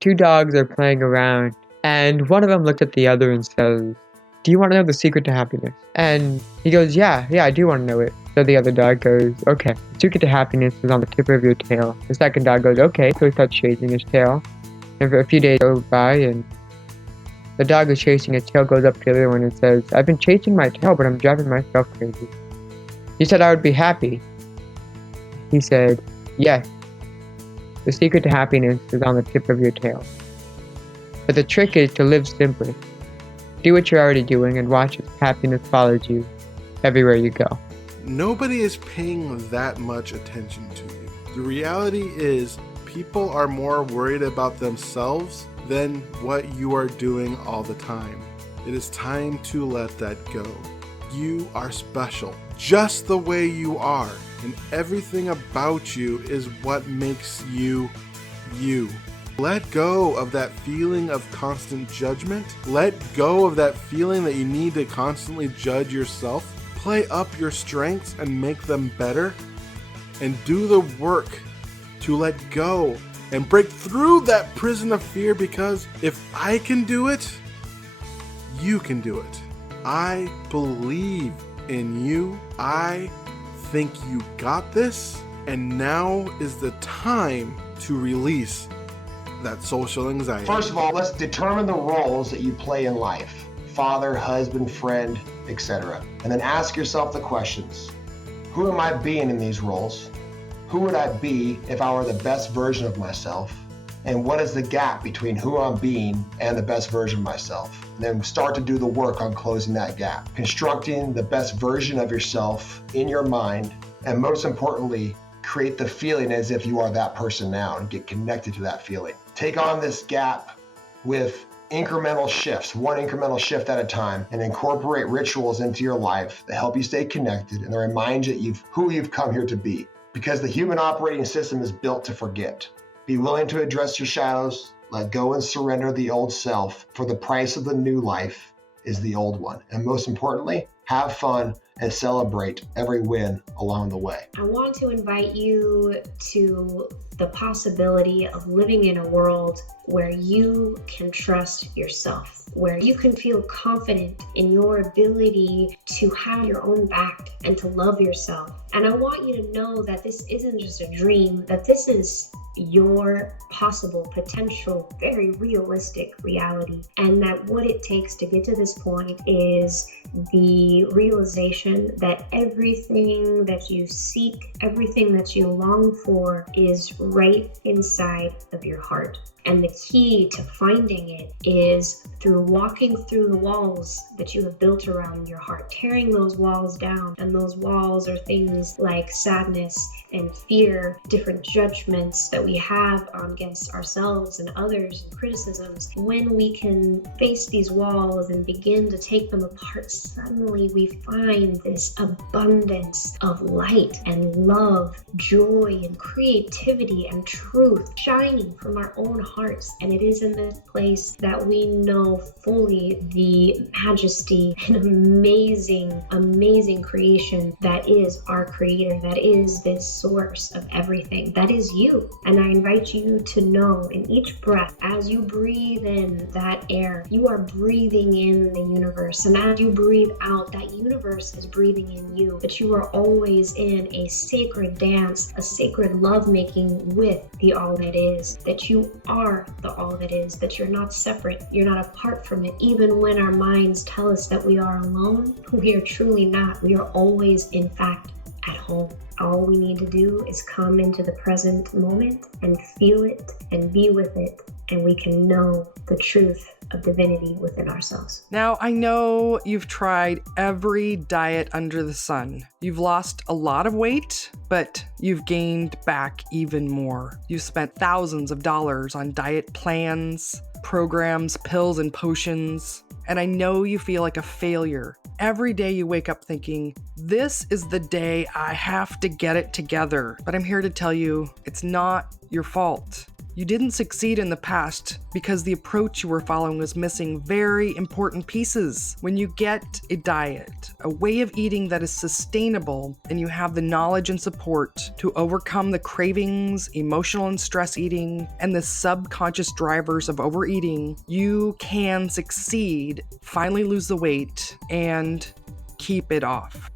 two dogs are playing around, and one of them looked at the other and says, "Do you want to know the secret to happiness?" And he goes, yeah, I do want to know it. So the other dog goes, okay, the secret to happiness is on the tip of your tail. The second dog goes, okay. So he starts chasing his tail. And for a few days go by, and the dog is chasing his tail, goes up to the other one and says, "I've been chasing my tail, but I'm driving myself crazy. You said I would be happy." He said, yes. The secret to happiness is on the tip of your tail. But the trick is to live simply. Do what you're already doing and watch as happiness follows you everywhere you go. Nobody is paying that much attention to you. The reality is people are more worried about themselves than what you are doing all the time. It is time to let that go. You are special, just the way you are, and everything about you is what makes you, you. Let go of that feeling of constant judgment. Let go of that feeling that you need to constantly judge yourself. Play up your strengths and make them better. And do the work to let go and break through that prison of fear, because if I can do it, you can do it. I believe in you. I think you got this. And now is the time to release that social anxiety. First of all, let's determine the roles that you play in life. Father, husband, friend, etc. And then ask yourself the questions. Who am I being in these roles? Who would I be if I were the best version of myself? And what is the gap between who I'm being and the best version of myself? And then start to do the work on closing that gap. Constructing the best version of yourself in your mind, and most importantly, create the feeling as if you are that person now and get connected to that feeling. Take on this gap with incremental shifts, one incremental shift at a time, and incorporate rituals into your life that help you stay connected and that remind you who you've come here to be. Because the human operating system is built to forget. Be willing to address your shadows, let go and surrender the old self, for the price of the new life is the old one. And most importantly, have fun and celebrate every win along the way. I want to invite you to the possibility of living in a world where you can trust yourself, where you can feel confident in your ability to have your own back and to love yourself. And I want you to know that this isn't just a dream, that this is your possible, potential, very realistic reality. And that what it takes to get to this point is the realization that everything that you seek, everything that you long for is right inside of your heart. And the key to finding it is through walking through the walls that you have built around your heart, tearing those walls down. And those walls are things like sadness and fear, different judgments that we have against ourselves and others, and criticisms. When we can face these walls and begin to take them apart, suddenly we find this abundance of light and love, joy and creativity and truth shining from our own hearts. And it is in this place that we know fully the majesty and amazing creation that is our creator, that is this source of everything, that is you. And I invite you to know in each breath, as you breathe in that air, you are breathing in the universe. And as you breathe out, that universe is breathing in you, that you are always in a sacred dance, a sacred lovemaking with the all that is, that you are the all that is, that you're not separate, you're not apart from it. Even when our minds tell us that we are alone, we are truly not. We are always, in fact, at home. All we need to do is come into the present moment and feel it and be with it, and we can know the truth of divinity within ourselves. Now, I know you've tried every diet under the sun. You've lost a lot of weight, but you've gained back even more. You've spent thousands of dollars on diet plans, programs, pills, and potions. And I know you feel like a failure. Every day you wake up thinking, this is the day I have to get it together. But I'm here to tell you, it's not your fault. You didn't succeed in the past because the approach you were following was missing very important pieces. When you get a diet, a way of eating that is sustainable, and you have the knowledge and support to overcome the cravings, emotional and stress eating, and the subconscious drivers of overeating, you can succeed, finally lose the weight, and keep it off.